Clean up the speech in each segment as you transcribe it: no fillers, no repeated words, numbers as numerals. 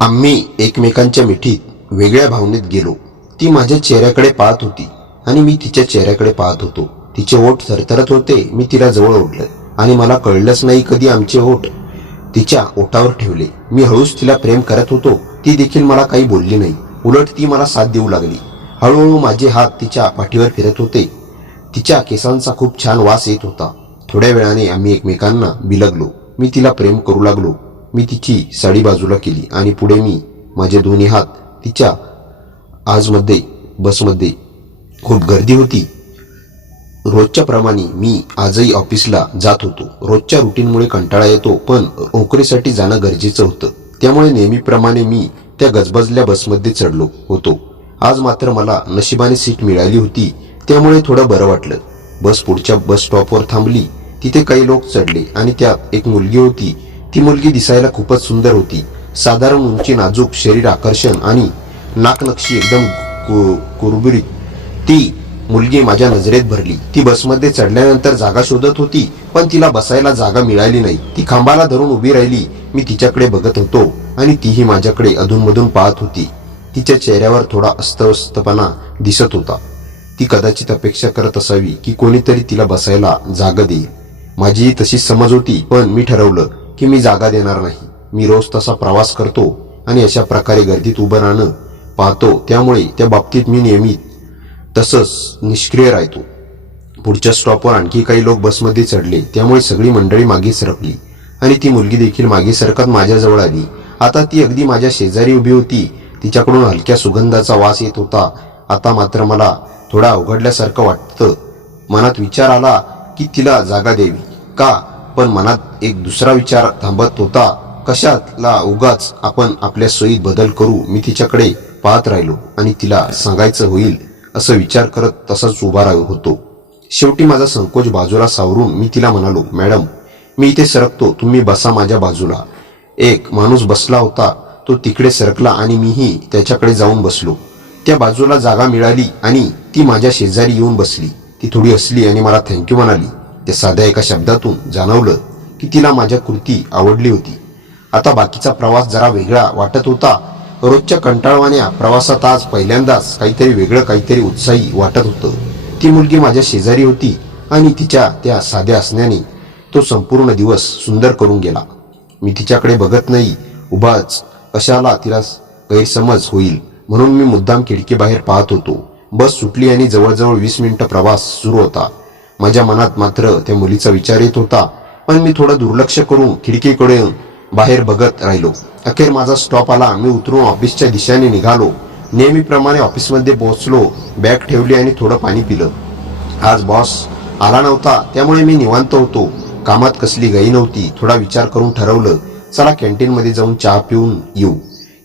आम्ही एकमेकांच्या मिठीत वेगळ्या भावनेत गेलो. ती माझ्या चेहऱ्याकडे पाहत होती आणि मी तिच्या चेहऱ्याकडे पाहत होतो. तिचे ओठ थरथरत होते. मी तिला जवळ ओढलं आणि मला कळलंच नाही कधी आमचे ओठ तिच्या ओठावर ठेवले. मी हळूच तिला प्रेम करत होतो. ती देखील मला काही बोलली नाही. उलट ती मला साथ देऊ लागली. हळूहळू माझे हात तिच्या पाठीवर फिरत होते. तिच्या केसांचा खूप छान वास येत होता. थोड्या वेळाने आम्ही एकमेकांना बिलगलो. मी तिला प्रेम करू लागलो. मी तिची साडी बाजूला केली आणि पुढे मी माझे दोन्ही हात तिच्या बसमध्ये खूप गर्दी होती. रोजच्या प्रमाणे मी आजही ऑफिसला जात होतो. रोजच्या रुटीनमुळे कंटाळा येतो, पण नोकरीसाठी जाणं गरजेचं होतं. त्यामुळे नेहमीप्रमाणे मी त्या गजबजल्या बसमध्ये चढलो होतो. आज मात्र मला नशिबाने सीट मिळाली होती, त्यामुळे थोडं बरं वाटलं. बस पुढच्या बस स्टॉपवर थांबली. तिथे काही लोक चढले आणि त्यात एक मुलगी होती. ती मुलगी दिसायला खूपच सुंदर होती. साधारण उंची, नाजूक शरीर, आकर्षण आणि नाकनक्षी एकदम कुरबुरीत. ती मुलगी माझ्या नजरेत भरली. ती बसमध्ये चढल्यानंतर जागा शोधत होती, पण तिला बसायला जागा मिळाली नाही. ती खांबाला धरून उभी राहिली. मी तिच्याकडे बघत होतो आणि तीही माझ्याकडे अधूनमधून पाहत होती. तिच्या चेहऱ्यावर थोडा अस्वस्थपणा दिसत होता. ती कदाचित अपेक्षा करत असावी की कोणीतरी तिला बसायला जागा देईल. माझीही तशीच समज होती, पण मी ठरवलं की मी जागा देणार नाही. मी रोज तसा प्रवास करतो आणि अशा प्रकारे गर्दीत उभं राहणं पाहतो, त्यामुळे त्या बाबतीत मी नेहमी तसंच निष्क्रिय राहतो. पुढच्या स्टॉपवर आणखी काही लोक बसमध्ये चढले, त्यामुळे सगळी मंडळी मागे सरकली आणि ती मुलगी देखील मागे सरकत माझ्याजवळ आली. आता ती अगदी माझ्या शेजारी उभी होती. तिच्याकडून हलक्या सुगंधाचा वास येत होता. आता मात्र मला थोडा अवघडल्यासारखं वाटतं. मनात विचार आला की तिला जागा द्यावी का, पण मनात एक दुसरा विचार थांबत होता. कशाला उगाच आपण आपल्या सोयीत बदल करू. मी तिच्याकडे पाहत राहिलो आणि तिला सांगायचं होईल असं विचार करत तसाच उभा होतो. शेवटी माझा संकोच बाजूला सावरून मी तिला म्हणालो, मॅडम, मी इथे सरकतो, तुम्ही बसा माझ्या बाजूला. एक माणूस बसला होता. तो तिकडे सरकला आणि मीही त्याच्याकडे जाऊन बसलो. त्या बाजूला जागा मिळाली आणि ती माझ्या शेजारी येऊन बसली. ती थोडी हसली आणि मला थँक्यू म्हणाली. त्या साध्या एका शब्दातून जाणवलं की तिला माझ्या कृती आवडली होती. आता बाकीचा प्रवास जरा वेगळा वाटत होता. रोजच्या कंटाळवाण्या प्रवासात आज पहिल्यांदाच काहीतरी वेगळं, काहीतरी उत्साही वाटत होतं. ती मुलगी माझ्या शेजारी होती आणि तिच्या त्या साध्या हसण्याने तो संपूर्ण दिवस सुंदर करून गेला. मी तिच्याकडे बघत नाही उभाच, कशाला तिला गैरसमज होईल म्हणून मी मुद्दाम खिडकीबाहेर पाहत होतो. बस सुटली आणि जवळजवळ 20 मिनिटं प्रवास सुरू होता. माझ्या मनात मात्र त्या मुलीचा विचार येत होता, पण मी थोडं दुर्लक्ष करून खिडकीकडे बाहेर बघत राहिलो. अखेर माझा स्टॉप आला. मी उतरून ऑफिसच्या दिशेने निघालो. नेहमीप्रमाणे ऑफिसमध्ये पोहोचलो. बॅग ठेवली आणि थोडं पाणी पिलं. आज बॉस आला नव्हता, त्यामुळे मी निवांत होतो. कामात कसली घाई नव्हती. थोडा विचार करून ठरवलं, चला कॅन्टीनमध्ये जाऊन चहा पिऊन येऊ.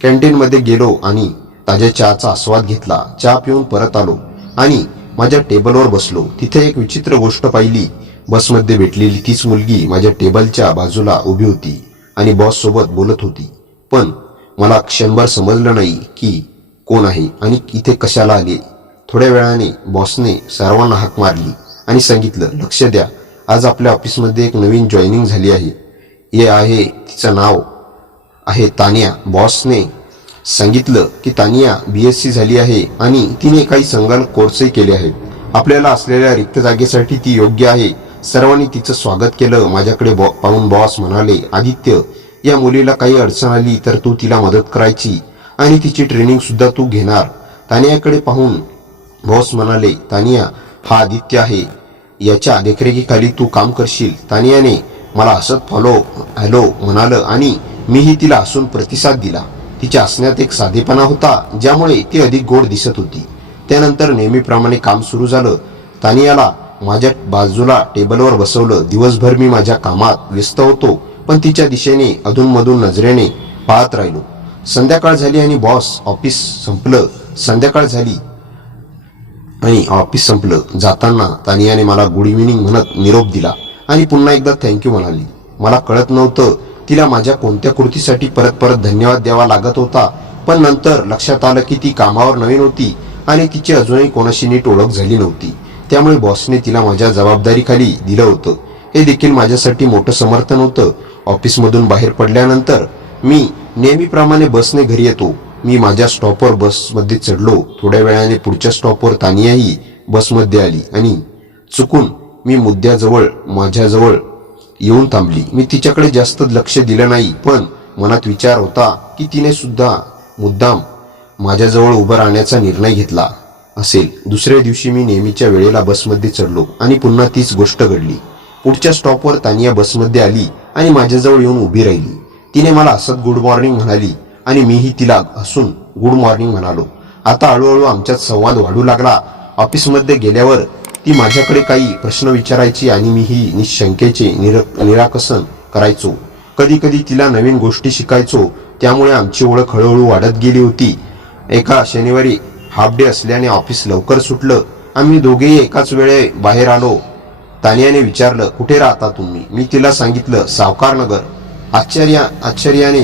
कॅन्टीनमध्ये गेलो आणि ताज्या चहाचा आस्वाद घेतला. चहा पिऊन परत आलो आणि माझ्या टेबलवर बसलो. तिथे एक विचित्र गोष्ट पाहिली. बसमध्ये भेटलेली तीच मुलगी माझ्या टेबलच्या बाजूला उभी होती आणि बॉस सोबत बोलत होती. पण मला क्षणभर समजलं नाही की कोण आहे आणि इथे कशाला आले. थोड्या वेळाने बॉसने सर्वांना हाक मारली आणि सांगितलं, लक्ष द्या, आज आपल्या ऑफिसमध्ये एक नवीन जॉईनिंग झाली आहे. हे आहे, तिचं नाव आहे तानिया. बॉसने सांगितलं की तानिया BSc झाली आहे आणि तिने काही संगणक कोर्सही केले आहेत. आपल्याला असलेल्या रिक्त जागेसाठी ती योग्य आहे. सर्वांनी तिचं स्वागत केलं. माझ्याकडे पाहून बॉस म्हणाले, आदित्य, या मुलीला काही अडचण आली तर तू तिला मदत करायची आणि तिची ट्रेनिंग सुद्धा तू घेणार. तानियाकडे पाहून बॉस म्हणाले, तानिया, हा आदित्य आहे. याच्या देखरेखीखाली तू काम करशील. तानियाने मला हसत हॅलो म्हणालं आणि मीही तिला हसून प्रतिसाद दिला. तिच्या हसण्यात एक साधेपणा होता, ज्यामुळे ती अधिक गोड दिसत होती. त्यानंतर नेहमीप्रमाणे काम सुरू झालं. तानियाला माझ्या बाजूला टेबलवर बसवलं. दिवसभर मी माझ्या कामात व्यस्त होतो, पण तिच्या दिशेने अधूनमधून नजरेने पाहत राहिलो. संध्याकाळ झाली आणि ऑफिस संपलं. जाताना तानियाने मला गुड इव्हिनिंग म्हणत निरोप दिला आणि पुन्हा एकदा थँक्यू म्हणाली. मला कळत नव्हतं तिला माझ्या कोणत्या कृतीसाठी परत धन्यवाद द्यावा लागत होता, पण नंतर लक्षात आलं की ती कामावर नवीन होती आणि तिची अजूनही कोणाशी नीट ओळख झाली नव्हती. त्यामुळे बॉसने तिला माझ्या जबाबदारीखाली दिलं होतं. हे देखील माझ्यासाठी मोठं समर्थन होतं. ऑफिसमधून बाहेर पडल्यानंतर मी नेहमीप्रमाणे बसने घरी येतो. मी माझ्या स्टॉपवर बसमध्ये चढलो. थोड्या वेळाने पुढच्या स्टॉपवर तानियाही बसमध्ये आली आणि चुकून मी माझ्याजवळ येऊन थांबली. मी तिच्याकडे जास्त लक्ष दिलं नाही, पण मनात विचार होता की तिने सुद्धा मुद्दाम माझ्याजवळ उभं राहण्याचा निर्णय घेतला असेल. दुसऱ्या दिवशी मी नेहमीच्या वेळेला बसमध्ये चढलो आणि पुन्हा तीच गोष्ट घडली. पुढच्या स्टॉपवर तानिया बसमध्ये आली आणि माझ्याजवळ येऊन उभी राहिली. तिने मला हसत गुड मॉर्निंग म्हणाली आणि मीही तिला हसून गुड मॉर्निंग म्हणालो. आता हळूहळू आमच्यात संवाद वाढू लागला. ऑफिसमध्ये गेल्यावर ती माझ्याकडे काही प्रश्न विचारायची आणि मीही निशंकेचे निराकसन करायचो. कधी कधी तिला नवीन गोष्टी शिकायचो. त्यामुळे आमची ओळख हळूहळू वाढत गेली होती. एका शनिवारी हाफ डे असल्याने ऑफिस लवकर सुटलं. आम्ही दोघेही एकाच वेळे बाहेर आलो. तानियाने विचारलं, कुठे राहता तुम्ही? मी तिला सांगितलं, सावकारनगर. आश्चर्याने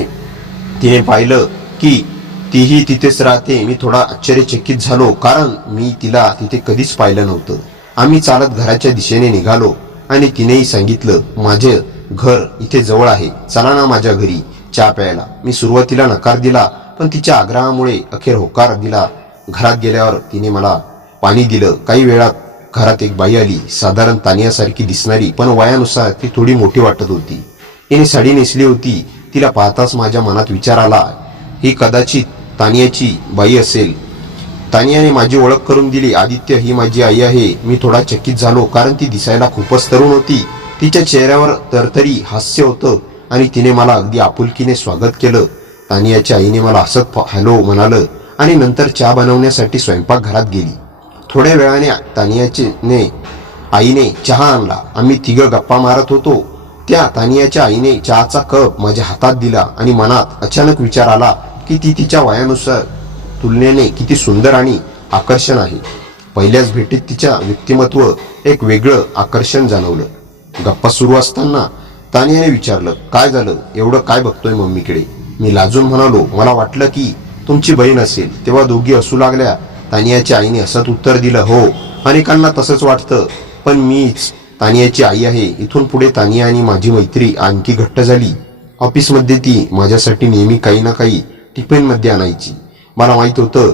तिने पाहिलं की तीही तिथेच राहते. मी थोडा आश्चर्यचकित झालो, कारण मी तिला तिथे कधीच पाहिलं नव्हतं. आम्ही चालत घराच्या दिशेने निघालो आणि तिनेही सांगितलं, माझे घर इथे जवळ आहे, चला ना माझ्या घरी चहा प्यायला. मी सुरुवातीला नकार दिला, पण तिच्या आग्रहामुळे अखेर होकार दिला. घरात गेल्यावर तिने मला पाणी दिलं. काही वेळात घरात एक बाई आली, साधारण तानियासारखी दिसणारी, पण वयानुसार ती थोडी मोठी वाटत होती. तिने साडी नेसली होती. तिला पाहताच माझ्या मनात विचार आला, ही कदाचित तानियाची बाई असेल. तानियाने माझी ओळख करून दिली. आदित्य, ही माझी आई आहे. मी थोडा चकित झालो, कारण ती दिसायला खूपच तरुण होती. तिच्या चेहऱ्यावर तरतरी हास्य होतं आणि तिने मला अगदी आपुलकीने स्वागत केलं. तानियाच्या आईने मला हसत हॅलो म्हणालं आणि नंतर चहा बनवण्यासाठी स्वयंपाकघरात गेली. थोड्या वेळाने तानियाचे आईने चहा आणला. आम्ही तिघं गप्पा मारत होतो. त्या तानियाच्या आईने चहाचा कप माझ्या हातात दिला आणि मनात अचानक विचार आला की ती तिच्या वयानुसार तुलनेने किती सुंदर आणि आकर्षण आहे. पहिल्याच भेटीत तिच्या व्यक्तिमत्व एक वेगळं आकर्षण जाणवलं. गप्पा सुरू असताना तानियाने विचारलं, काय झालं? एवढं काय बघतोय मम्मीकडे? मी लाजून म्हणालो, मला वाटलं की तुमची बहीण असेल. तेव्हा दोघी हसू लागल्या. तानियाच्या आईने हसत उत्तर दिलं, हो, अनेकांना तसंच वाटतं, पण मीच तानियाची आई आहे. इथून पुढे तानिया आणि माझी मैत्री आणखी घट्ट झाली. ऑफिसमध्ये ती माझ्यासाठी नेहमी काही ना काही टिफिनमध्ये आणायची. मला माहित होतं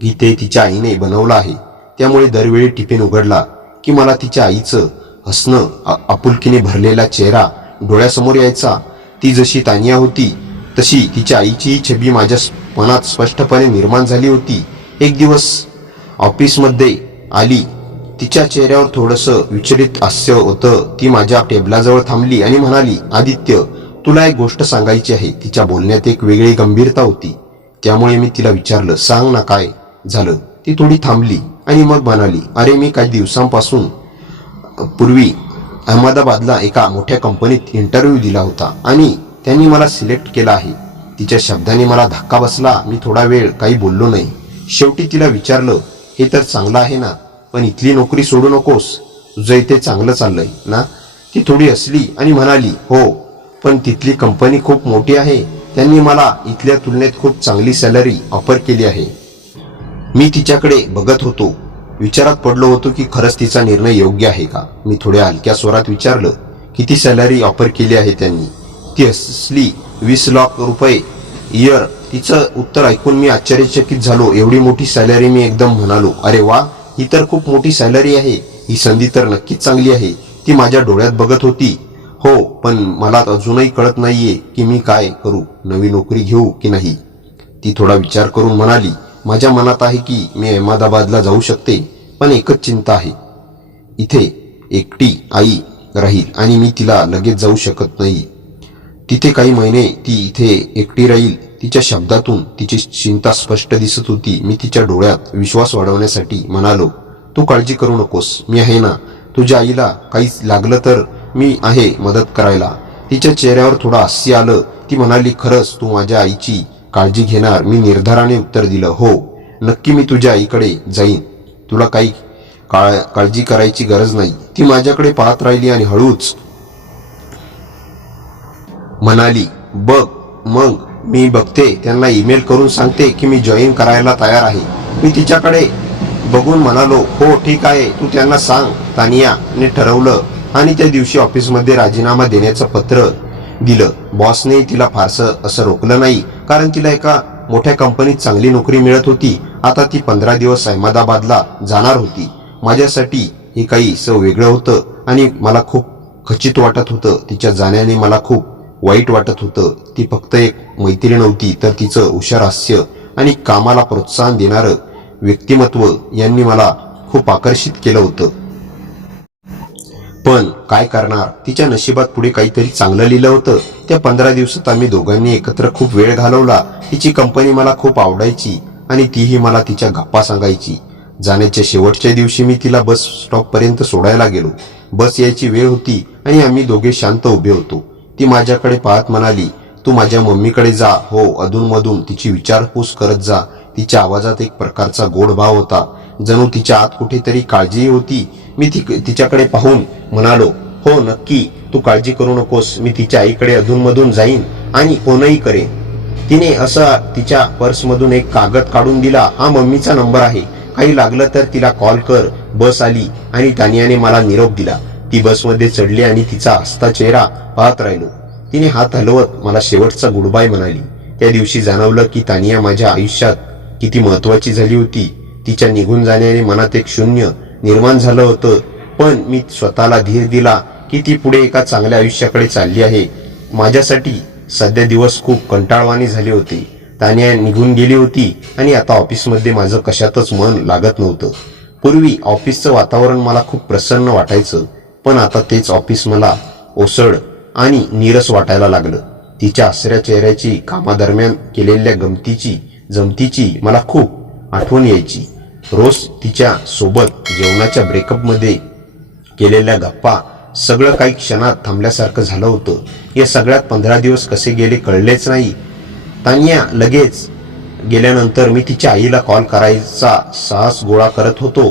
की ते तिच्या आईने बनवलं आहे. त्यामुळे दरवेळी टिफिन उघडला की मला तिच्या आईचं हसणं, आपुलकीने भरलेला चेहरा डोळ्यासमोर यायचा. ती जशी तानिया होती तशी तिच्या आईचीही छबी माझ्या मनात स्पष्टपणे निर्माण झाली होती. एक दिवस ऑफिसमध्ये आली. तिच्या चेहऱ्यावर थोडंसं विचलित हास्य होतं. ती माझ्या टेबलाजवळ थांबली आणि म्हणाली, आदित्य, तुला एक गोष्ट सांगायची आहे. तिच्या बोलण्यात एक वेगळी गंभीरता होती. त्यामुळे मी तिला विचारलं, सांग ना, काय झालं? ती थोडी थांबली आणि मग म्हणाली, अरे, मी काही दिवसांपासून पूर्वी अहमदाबादला एका मोठ्या कंपनीत इंटरव्ह्यू दिला होता आणि त्यांनी मला सिलेक्ट केलं आहे. तिच्या शब्दाने मला धक्का बसला. मी थोडा वेळ काही बोललो नाही. शेवटी तिला विचारलं, हे तर चांगलं आहे ना, पण इथली नोकरी सोडू नकोस. तुझं इथे चांगलं चाललंय ना? ती थोडी हसली आणि म्हणाली, हो, पण तिथली कंपनी खूप मोठी आहे. त्यांनी मला इथल्या तुलनेत खूप चांगली सॅलरी ऑफर केली आहे. मी तिच्याकडे बघत होतो. विचारात पडलो होतो की खरंच तिचा निर्णय योग्य आहे का. मी थोड्या हलक्या स्वरात विचारलं, किती सॅलरी ऑफर केली आहे त्यांनी? ती हसली, 20 लाख रुपये इयर. तिचं उत्तर ऐकून मी आश्चर्यचकित झालो. एवढी मोठी सॅलरी? मी एकदम म्हणालो, अरे वा, ही तर खूप मोठी सॅलरी आहे. ही संधी तर नक्कीच चांगली आहे. ती माझ्या डोळ्यात बघत होती. हो, पण मला अजूनही कळत नाहीये की मी काय करू, नवी नोकरी घेऊ की नाही. ती थोडा विचार करून म्हणाली, माझ्या मनात आहे की मी अहमदाबादला जाऊ शकते, पण एकच चिंता आहे. इथे एकटी आई राहील आणि मी तिला लगेच जाऊ शकत नाही. तिथे काही महिने ती इथे एकटी राहील. तिच्या शब्दातून तिची चिंता स्पष्ट दिसत होती. मी तिच्या डोळ्यात विश्वास वाढवण्यासाठी म्हणालो, तू काळजी करू नकोस, मी आहे ना. तुझ्या आईला काही लागलं तर मी आहे मदत करायला. तिच्या चेहऱ्यावर थोडं हास्य आलं. ती म्हणाली, खरंच तू माझ्या आईची काळजी घेणार? मी निर्धाराने उत्तर दिलं, हो, नक्की मी तुझ्या आईकडे जाईन. तुला काही काळजी करायची गरज नाही. ती माझ्याकडे पाहत राहिली आणि हळूच म्हणाली, बघ, मग मी बघते, त्यांना ईमेल करून सांगते की मी जॉईन करायला तयार आहे. मी तिच्याकडे बघून म्हणालो, हो, ठीक आहे, तू त्यांना सांग. तानियाने ठरवलं आणि त्या दिवशी ऑफिसमध्ये राजीनामा देण्याचं पत्र दिलं. बॉसने तिला फारसं असं रोखलं नाही, कारण तिला एका मोठ्या कंपनीत चांगली नोकरी मिळत होती. आता ती 15 दिवस अहमदाबादला जाणार होती. माझ्यासाठी हे काही वेगळं होतं आणि मला खूप खचित वाटत होतं. तिच्या जाण्याने मला खूप वाईट वाटत होतं. ती फक्त एक मैत्रीण नव्हती, तर तिचं हुशार हास्य आणि कामाला प्रोत्साहन देणारं व्यक्तिमत्व यांनी मला खूप आकर्षित केलं होतं. पण काय करणार, तिच्या नशिबात पुढे काहीतरी चांगलं लिहिलं होतं. त्या 15 दिवसात आम्ही दोघांनी एकत्र खूप वेळ घालवला. तिची कंपनी मला खूप आवडायची आणि तीही मला तिच्या गप्पा सांगायची. जाण्याच्या शेवटच्या दिवशी मी तिला बस स्टॉपपर्यंत सोडायला गेलो. बस यायची वेळ होती आणि आम्ही दोघे शांत उभे होतो. ती माझ्याकडे पाहत म्हणाली, तू माझ्या मम्मीकडे जा. हो, अधूनमधून तिची विचारपूस करत जा. तिच्या आवाजात एक प्रकारचा गोड भाव होता, जणू तिच्या आत कुठेतरी काळजीही होती. मी तिच्याकडे पाहून म्हणालो, हो नक्की, तू काळजी करू नकोस. मी तिच्या आईकडे अधूनमधून जाईन आणि फोनही करेन. तिने असा तिच्या पर्समधून एक कागद काढून दिला. हा मम्मीचा नंबर आहे, काही लागलं तर तिला कॉल कर. बस आली आणि तानियाने मला निरोप दिला. ती बसमध्ये चढली आणि तिचा हसता चेहरा पाहत राहिलो. तिने हात हलवत मला शेवटचा गुड बाय म्हणाली. त्या दिवशी जाणवलं की तानिया माझ्या आयुष्यात किती महत्वाची झाली होती. तिच्या निघून जाण्याने मनात एक शून्य निर्माण झालं होतं, पण मी स्वतःला धीर दिला की ती पुढे एका चांगल्या आयुष्याकडे चालली आहे. माझ्यासाठी सध्या दिवस खूप कंटाळवाणे झाले होते. तानिया निघून गेली होती आणि आता ऑफिसमध्ये माझं कशातच मन लागत नव्हतं. पूर्वी ऑफिसचं वातावरण मला खूप प्रसन्न वाटायचं, पण आता तेच ऑफिस मला ओसड आणि नीरस वाटायला लागलं. तिच्या हसऱ्या चेहऱ्याची, कामादरम्यान केलेल्या जमतीची मला खूप आठवण यायची. रोज तिच्या सोबत जेवणाच्या ब्रेकअपमध्ये केलेल्या गप्पा, सगळं काही क्षणात थांबल्यासारखं झालं होतं. या सगळ्यात 15 दिवस कसे गेले कळलेच नाही. तानिया लगेच गेल्यानंतर मी तिच्या आईला कॉल करायचा साहस गोळा करत होतो.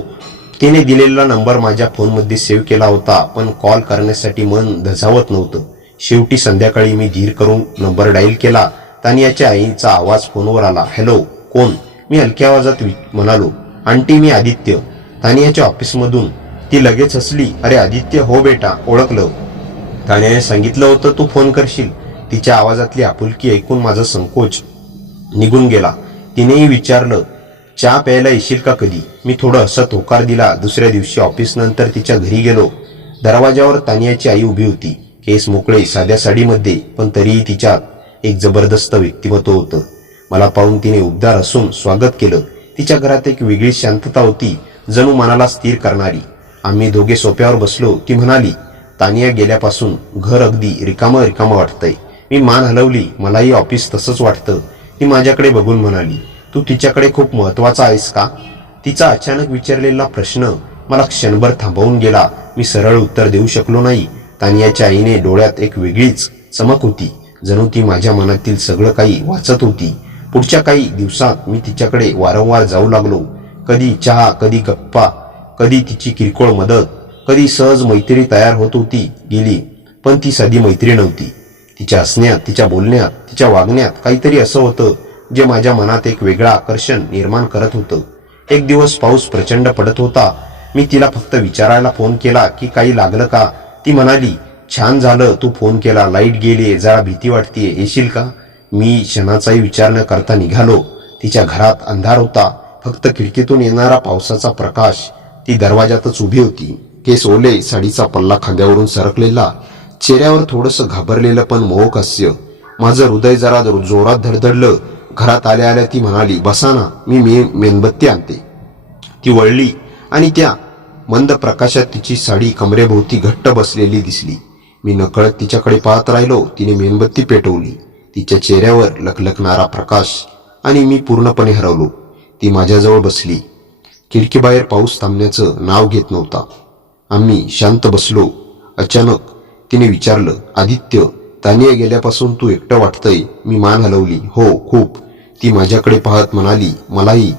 तिने दिलेला नंबर माझ्या फोनमध्ये सेव्ह केला होता, पण कॉल करण्यासाठी मन धजावत नव्हतं. शेवटी संध्याकाळी मी धीर करून नंबर डायल केला. तानियाच्या आईचा आवाज फोनवर आला. हॅलो, कोण? मी हलक्या आवाजात म्हणालो, आंटी, मी आदित्य, तानियाच्या ऑफिसमधून. ती लगेच हसली. अरे आदित्य, हो बेटा, ओळखलं. तानियाने सांगितलं होतं तू फोन करशील. तिच्या आवाजातली आपुलकी ऐकून माझा संकोच निघून गेला. तिनेही विचारलं, चहा प्यायला येशील का कधी? मी थोडं हसत होकार दिला. दुसऱ्या दिवशी ऑफिस नंतर तिच्या घरी गेलो. दरवाजावर तानियाची आई उभी होती. केस मोकळे, साध्या साडीमध्ये, पण तरीही तिच्यात एक जबरदस्त व्यक्तिमत्व होतं. मला पाहून तिने उबदार हसून स्वागत केलं. तिच्या घरात एक वेगळी शांतता होती, जणू मनाला स्थिर करणारी. आम्ही दोघे सोफ्यावर बसलो. ती म्हणाली, तानिया गेल्यापासून घर अगदी रिकामं वाटतंय. मी मान हलवली. मलाही ऑफिस तसंच वाटतं. ती माझ्याकडे बघून म्हणाली, तू तिच्याकडे खूप महत्वाचा आहेस का? तिचा अचानक विचारलेला प्रश्न मला क्षणभर थांबवून गेला. मी सरळ उत्तर देऊ शकलो नाही. तानियाच्या आईने डोळ्यात एक वेगळीच चमक होती, जणू ती माझ्या मनातील सगळं काही वाचत होती. पुढच्या काही दिवसात मी तिच्याकडे वारंवार जाऊ लागलो. कधी चहा, कधी गप्पा, कधी तिची किरकोळ मदत, कधी सहज मैत्री तयार होत होती गेली. पण ती साधी मैत्री नव्हती. तिच्या हसण्यात, तिच्या बोलण्यात, तिच्या वागण्यात काहीतरी असं होतं जे माझ्या मनात एक वेगळं आकर्षण निर्माण करत होतं. एक दिवस पाऊस प्रचंड पडत होता. मी तिला फक्त विचारायला फोन केला की काही लागलं का? ती म्हणाली, छान झालं तू फोन केला. लाईट गेली, जरा भीती वाटतेय, येशील का? मी क्षणाचाही विचार न करता निघालो. तिच्या घरात अंधार होता, फक्त खिडकीतून येणारा पावसाचा प्रकाश. ती दरवाजातच उभी होती. केस ओले, साडीचा पल्ला खांद्यावरून सरकलेला, चेहऱ्यावर थोडंसं घाबरलेलं पण मोहक हास्य. माझं हृदय जरा जोरात धडधडलं. घरात आल्या आल्या ती म्हणाली, बसा ना, मी मेणबत्ती आणते. ती वळली आणि त्या मंद प्रकाशात तिची साडी कमरेभोवती घट्ट बसलेली दिसली. मी नकळत तिच्याकडे पाहत राहिलो. तिने मेणबत्ती पेटवली. तिच्या चेहऱ्यावर लखलखणारा प्रकाश आणि मी पूर्णपणे हरवलो. ती माझ्याजवळ बसली. खिडकीबाहेर पाऊस थांबण्याचं नाव घेत नव्हता. आम्ही शांत बसलो. अचानक तिने विचारलं, आदित्य, तानिया गेल्यापासून तू एकटं वाटतंय? मी मान हलवली. हो, खूप. ती माझ्याकडे पाहत म्हणाली, मलाही.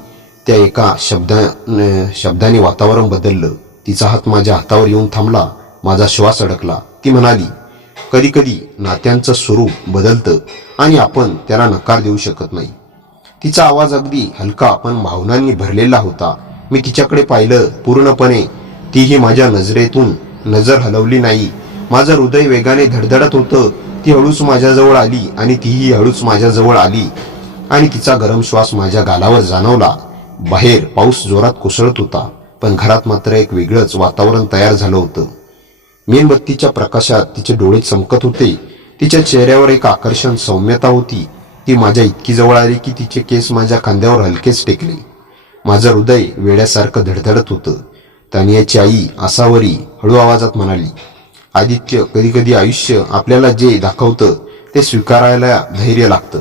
त्या एका शब्दाने वातावरण बदललं. तिचा हात माझ्या हातावर येऊन थांबला. माझा श्वास अडकला. ती म्हणाली, कधी कधी नात्यांचं स्वरूप बदलतं आणि आपण त्याला नकार देऊ शकत नाही. तिचा आवाज अगदी हलका पण भावनांनी भरलेला होता. मी तिच्याकडे पाहिलं पूर्णपणे. तीही माझ्या नजरेतून नजर हलवली नाही. माझं हृदय वेगाने धडधडत होतं. ती हळूच माझ्याजवळ आली आणि तीही हळूच माझ्याजवळ आली आणि तिचा गरम श्वास माझ्या गालावर जाणवला. बाहेर पाऊस जोरात कोसळत होता, पण घरात मात्र एक वेगळंच वातावरण तयार झालं होतं. मेणबत्तीच्या प्रकाशात तिचे डोळे चमकत होते. तिच्या चेहऱ्यावर एक आकर्षण, सौम्यता होती. ती माझ्या इतकी जवळ आली की तिचे केस माझ्या खांद्यावर हलकेच टेकले. माझं हृदय वेड्यासारखं धडधडत होतं. तानियाची आई आसावरी हळू आवाजात म्हणाली, आदित्य, कधी कधी आयुष्य आपल्याला जे दाखवतं ते स्वीकारायला धैर्य लागतं.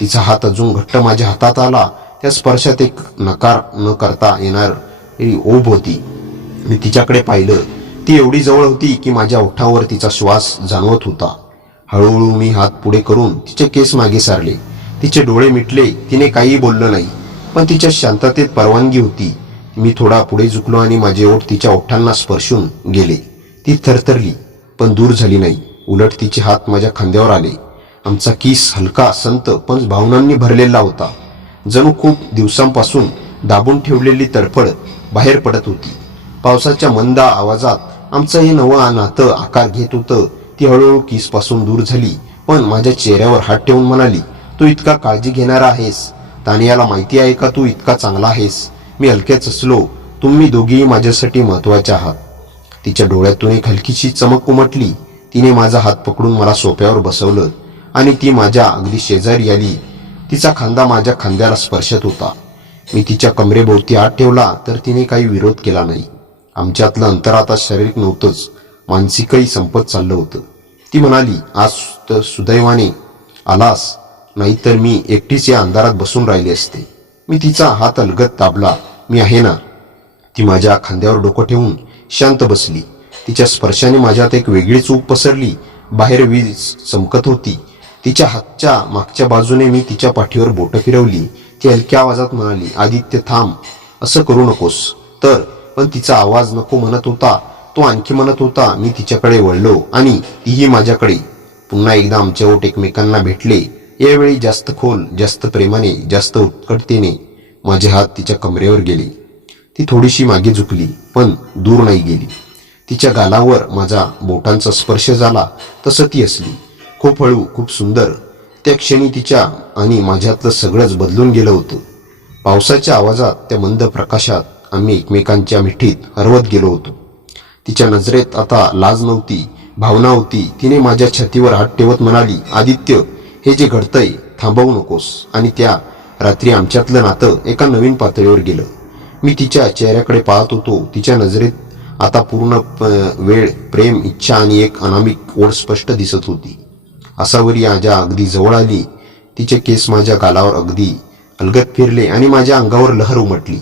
तिचा हात अजून घट्ट माझ्या हातात आला. त्या स्पर्शात एक नकार न करता येणारी ओढ होती. मी तिच्याकडे पाहिलं. ती एवढी जवळ होती की माझ्या ओठांवर तिचा श्वास जाणवत होता. हळूहळू मी हात पुढे करून तिचे केस मागे सारले. तिचे डोळे मिटले. तिने काहीही बोललं नाही, पण तिच्या शांततेत परवानगी होती. मी थोडा पुढे झुकलो आणि माझे ओठ तिच्या ओठांना स्पर्शून गेले. ती थरथरली, पण दूर झाली नाही. उलट तिचे हात माझ्या खांद्यावर आले. आमचा किस हलका, संत, पण भावनांनी भरलेला होता. जणू खूप दिवसांपासून दाबून ठेवलेली तडफड बाहेर पडत होती. पावसाच्या मंद आवाजात आमचं हे नवं नातं आकार घेत होतं. ती हळूहळू किसपासून दूर झाली, पण माझ्या चेहऱ्यावर हात ठेवून म्हणाली, तू इतका काळजी घेणारा आहेस. तानियाला माहिती आहे का तू इतका चांगला आहेस? मी हलकेच असलो, तुम्ही दोघेही माझ्यासाठी महत्वाचे आहात. तिच्या डोळ्यातून एक हलकीशी चमक उमटली. तिने माझा हात पकडून मला सोफ्यावर बसवलं आणि ती माझ्या अगदी शेजारी आली. तिचा खांदा माझ्या खांद्याला स्पर्शत होता. मी तिच्या कमरेभोवती हात ठेवला तर तिने काही विरोध केला नाही. आमच्यातलं अंतर आता शारीरिक नव्हतंच, मानसिकही संपत चाललं होतं. ती म्हणाली, आज तर सुदैवाने आलास, नाहीतर मी एकटीच या अंधारात बसून राहिली असते. मी तिचा हात अलगद दाबला. मी आहे ना. ती माझ्या खांद्यावर डोकं ठेवून शांत बसली. तिच्या स्पर्शाने माझ्यात एक वेगळी चूक पसरली. बाहेर वीज चमकत होती. तिच्या हातच्या मागच्या बाजूने मी तिच्या पाठीवर बोटं फिरवली. ती हलक्या आवाजात म्हणाली, आदित्य थांब, असं करू नकोस. पण तिचा आवाज नको म्हणत होता, तो आणखी म्हणत होता. मी तिच्याकडे वळलो आणि तीही माझ्याकडे. पुन्हा एकदा आमचे ओठ एकमेकांना भेटले. यावेळी जास्त खोल, जास्त प्रेमाने, जास्त उत्कटतेने माझे हात तिच्या कमरेवर गेले. ती थोडीशी मागे झुकली, पण दूर नाही गेली. तिच्या गालावर माझा बोटांचा स्पर्श झाला तसं ती असली, खूप हळू, खूप सुंदर. त्या क्षणी तिच्या आणि माझ्यातलं सगळंच बदलून गेलं होतं. पावसाच्या आवाजात, त्या मंद प्रकाशात आम्ही एकमेकांच्या मिठीत हरवत गेलो होतो. तिच्या नजरेत आता लाज नव्हती, भावना होती. तिने माझ्या छातीवर हात ठेवत म्हणाली, आदित्य, हे जे घडतंय थांबवू नकोस. आणि त्या रात्री आमच्यातलं नातं एका नवीन पातळीवर गेलं. मी तिच्या चेहऱ्याकडे पाहत होतो. तिच्या नजरेत आता पूर्ण वेळ प्रेम, इच्छा आणि एक अनामिक ओढ स्पष्ट दिसत होती. आसावरी माझ्या अगदी जवळ आली. तिचे केस माझ्या गालावर अगदी अलगद फिरले आणि माझ्या अंगावर लहर उमटली.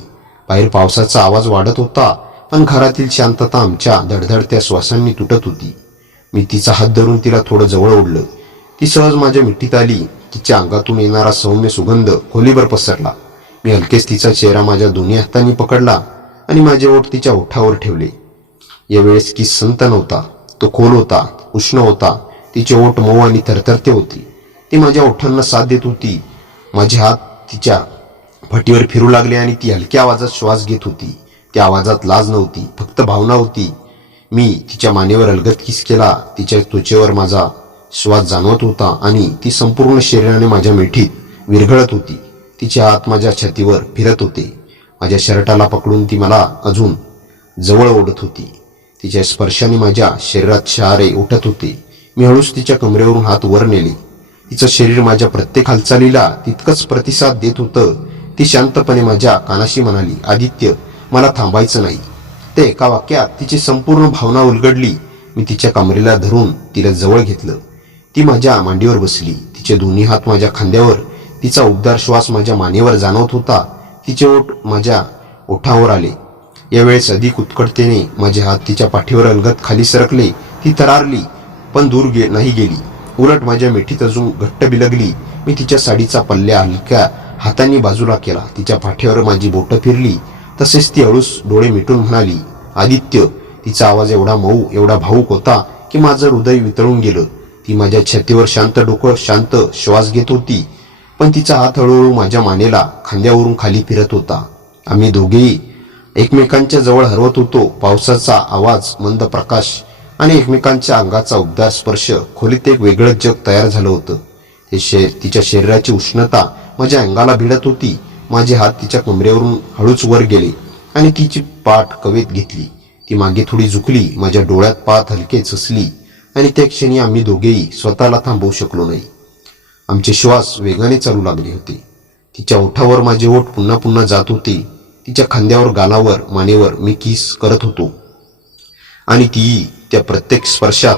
बाहेर पावसाचा आवाज वाढत होता, पण घरातील शांतता आमच्या धडधडत्या श्वासांनी तुटत होती. मी तिचा हात धरून तिला थोडं जवळ ओढलं. ती सहज माझ्या मिठीत आली. तिच्या अंगातून येणारा सौम्य सुगंध खोलीभर पसरला. मी हलकेच तिचा चेहरा माझ्या दोन्ही हातांनी पकडला आणि माझे ओठ तिच्या ओठावर ठेवले. यावेळेस किस संत नव्हता, तो खोल होता, उष्ण होता. तिचे ओठ मऊ आणि थरथरते होती. ती माझ्या ओठांना साथ देत होती. माझे हात तिच्या पाठीवर फिरू लागले आणि ती हलक्या आवाजात श्वास घेत होती. त्या आवाजात लाज नव्हती, फक्त भावना होती. मी तिच्या मानेवर अलगद किस केला. तिच्या त्वचेवर माझा श्वास जाणवत होता आणि ती संपूर्ण शरीराने माझ्या मिठीत विरघळत होती. तिचे हात माझ्या छातीवर फिरत होते. माझ्या शर्टाला पकडून ती मला अजून जवळ ओढत होती. तिच्या स्पर्शाने माझ्या शरीरात शहारे उठत होते. मी हळूच तिच्या कमरेवरून हात वर नेले. तिचं शरीर माझ्या प्रत्येक हालचालीला तितकंच प्रतिसाद देत होतं. ती शांतपणे माझ्या कानाशी म्हणाली, आदित्य, मला थांबायचं नाही. ते एका वाक्यात तिची संपूर्ण भावना उलगडली. मी तिच्या कमरेला धरून तिला जवळ घेतलं. ती माझ्या मांडीवर बसली. तिचे दोन्ही हात माझ्या खांद्यावर. तिचा उबदार श्वास माझ्या मानेवर जाणवत होता. तिचे ओठ माझ्या ओठावर आले. यावेळेस अधिक उत्कटतेने माझे हात तिच्या पाठीवर अलगद खाली सरकले. ती थरारली, पण दूर नाही गेली. उलट माझ्या मिठीत अजून घट्ट बिलगली. मी तिच्या साडीचा पल्ल्या हलक्या हातांनी बाजूला केला. तिच्या पाठीवर माझी बोटं फिरली. तसेच ती हळूच डोळे मिटून म्हणाली, आदित्य. तिचा आवाज एवढा मऊ, एवढा भावूक होता की माझं हृदय वितळून गेलं. ती माझ्या छातीवर शांत डोकं, शांत श्वास घेत होती, पण तिचा हात हळूहळू माझ्या मानेला, खांद्यावरून खाली फिरत होता. आम्ही दोघेही एकमेकांच्या जवळ हरवत होतो. पावसाचा आवाज, मंद प्रकाश आणि एकमेकांच्या अंगाचा उबदार स्पर्श खोलीत एक वेगळंच जग तयार झालं होतं. तिच्या शरीराची उष्णता माझ्या अंगाला भिडत होती. माझे हात तिच्या कमरेवरून हळूच वर गेले आणि तिची पाठ कवेत घेतली. ती मागे थोडी झुकली. माझ्या डोळ्यात पाहत हलकेच हसली आणि त्या क्षणी आम्ही दोघेही स्वतःला थांबवू शकलो नाही. आमचे श्वास वेगाने चालू लागले होते. तिच्या ओठावर माझे ओठ पुन्हा पुन्हा जात होते. तिच्या खांद्यावर, गालावर, मानेवर मी किस करत होतो आणि ती त्या प्रत्येक स्पर्शात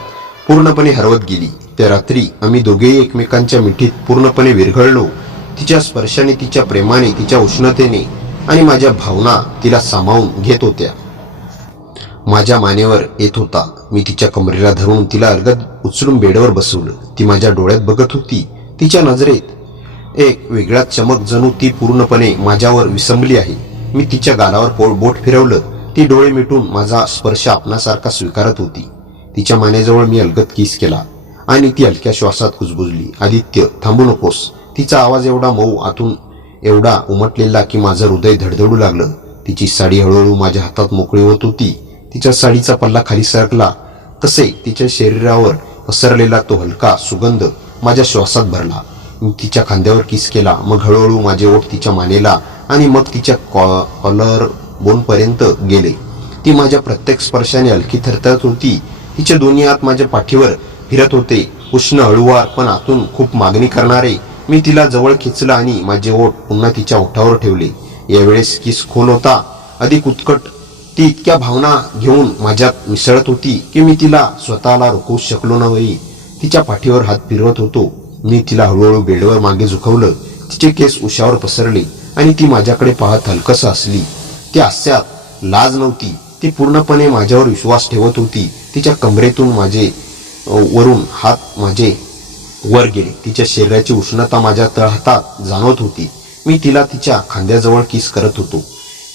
पूर्णपणे हरवत गेली. त्या रात्री आम्ही दोघेही एकमेकांच्या मिठीत पूर्णपणे विरघळलो. तिच्या स्पर्शाने, तिच्या प्रेमाने, तिच्या उष्णतेने आणि माझ्या भावना तिला सामावून घेत होत्या. माझ्या मानेवर येत होता. मी तिच्या कमरेला धरून तिला अलगद उचलून बेडवर बसवलं. ती माझ्या डोळ्यात बघत होती. तिच्या नजरेत एक वेगळाच चमक, जणू ती पूर्णपणे माझ्यावर विसंबली आहे. मी तिच्या गालावर बोट फिरवलं. ती डोळे मिटून माझा स्पर्श आपणासारखा स्वीकारत होती. तिच्या मानेजवळ मी अलगद किस केला आणि ती हलक्या श्वासात कुजबुजली. आदित्य, थांबू नकोस. तिचा आवाज एवढा मऊ, आतून एवढा उमटलेला की माझं हृदय धडधडू लागलं. तिची साडी हळूहळू माझ्या हातात मोकळी होत होती. तिच्या साडीचा पल्ला खाली सरकला तसे तिच्या शरीरावर पसरलेला तो हलका सुगंध माझ्या श्वासात भरला. मी तिच्या खांद्यावर किस केला. मग हळूहळू माझे ओठ तिच्या मानेला आणि मग तिच्या कॉलर बोनपर्यंत गेले. ती माझ्या प्रत्येक स्पर्शाने हलकी थरथरत होती. तिचे दोन्ही हात माझ्या पाठीवर फिरत होते, उष्ण, हळूवार, पण आतून खूप मागणी करणारे. मी तिला जवळ खेचलं आणि माझे ओठ पुन्हा तिच्या ओठावर ठेवले. यावेळेस किस खोल होता, अधिक उत्कट. ती इतक्या भावना घेऊन माझ्यात मिसळत होती की मी तिला स्वतःला रोखवू शकलो नाही. तिच्या पाठीवर हात फिरवत होतो. मी तिला हळूहळू बेडवर मागे झुकवलं. तिचे केस उशावर पसरले आणि ती माझ्याकडे पाहत हलकस हसली. त्या हास्यात लाज नव्हती. ती पूर्णपणे माझ्यावर विश्वास ठेवत होती. तिच्या कमरेतून वरून हात माझे वर गेले. तिच्या शरीराची उष्णता माझ्या तळहातात जाणवत होती. मी तिला तिच्या खांद्याजवळ किस करत होतो,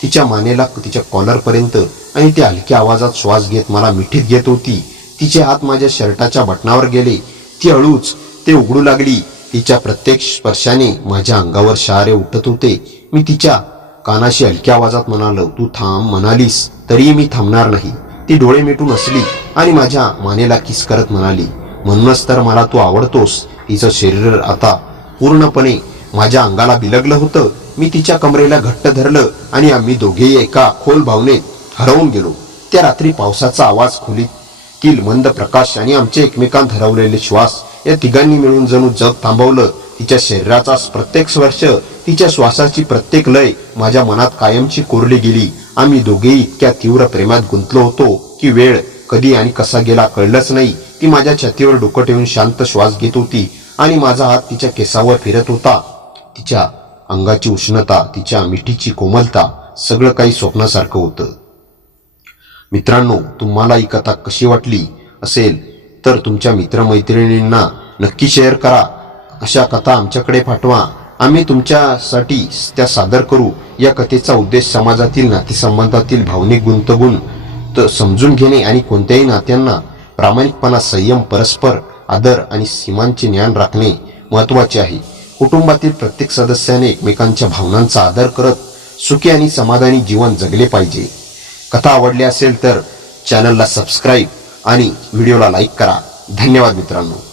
तिच्या मानेला, तिच्या कॉलरपर्यंत, आणि त्या हलक्या आवाजात श्वास घेत मला मिठीत घेत होती. तिचे हात माझ्या शर्टाच्या बटनावर गेले. ती हळूच ते उघडू लागली. तिच्या प्रत्येक स्पर्शाने माझ्या अंगावर शहारे उठत होते. मी तिच्या कानाशी हलक्या आवाजात म्हणालो, तू थांब म्हणालीस तरीही मी थांबणार नाही. ती डोळे मिटून हसली आणि माझ्या मानेला किस करत म्हणाली, म्हणूनच तर मला तू आवडतोस. तिचं शरीर आता पूर्णपणे माझ्या अंगाला बिलगलं होतं. मी तिच्या कमरेला घट्ट धरलं आणि आम्ही दोघेही एका खोल भावनेत हरवून गेलो. त्या रात्री पावसाचा आवाज, खोलीतील मंद प्रकाश आणि आमचे एकमेकांत हरवलेले श्वास या तिघांनी मिळून जणू जग थांबवलं. तिच्या शरीराचा प्रत्येक स्पर्श, तिच्या श्वासाची प्रत्येक लय माझ्या मनात कायमची कोरली गेली. आम्ही दोघेही इतक्या तीव्र प्रेमात गुंतलो होतो की वेळ कधी आणि कसा गेला कळलंच नाही. ती माझ्या छातीवर डोकं ठेवून शांत श्वास घेत होती आणि माझा हात तिच्या केसावर फिरत होता. तिच्या अंगाची उष्णता, तिच्या मिठीची कोमलता, सगळं काही स्वप्नासारखं होतं. मित्रांनो, तुम्हाला ही कथा कशी वाटली असेल तर तुमच्या मित्रमैत्रिणींना नक्की शेअर करा. अशा कथा आमच्याकडे पाठवा. आम्ही तुमच्यासाठी त्या सादर करू. या कथेचा उद्देश समाजातील नातेसंबंधातील भावनिक गुंतगुंत समजून घेणे आणि कोणत्याही नात्यांना प्रामाणिकपणा, संयम, परस्पर आदर आणि सीमांचे ज्ञान राखणे महत्त्वाचे आहे. कुटुंबातील प्रत्येक सदस्याने एकमेकांच्या भावनांचा आदर करत सुखी आणि समाधानी जीवन जगले पाहिजे. कथा आवडली असेल तर चॅनलला सबस्क्राईब आणि व्हिडिओला लाईक करा. धन्यवाद मित्रांनो.